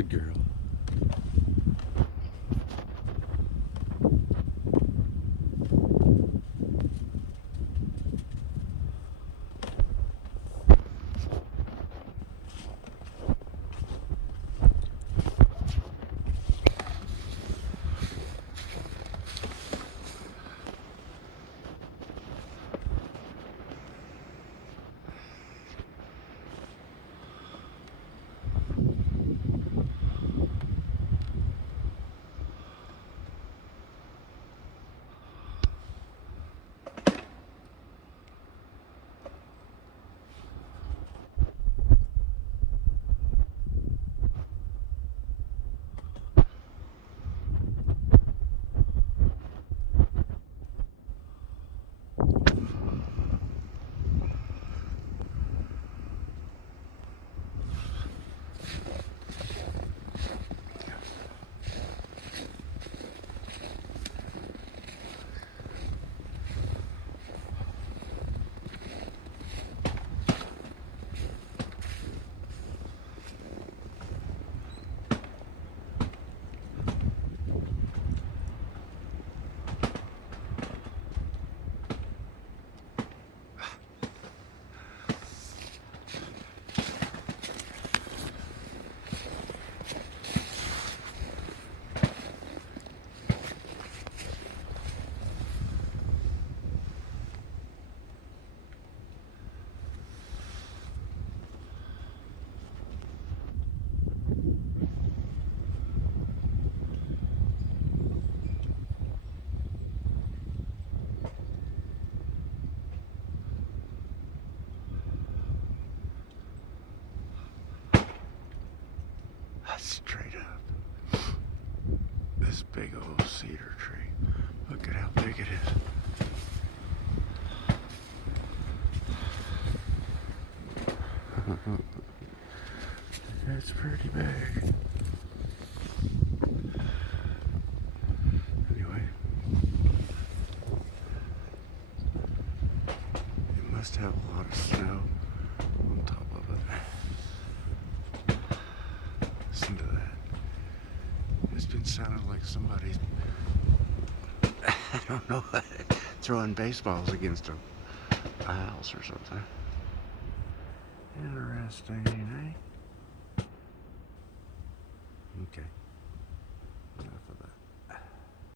Good girl. Straight up. This big old cedar tree. Look at how big it is. That's pretty big. Anyway, it must have a lot of snow on top of it. Listen to that. It's been sounding like somebody, I don't know, throwing baseballs against a house or something. Interesting, eh? Okay.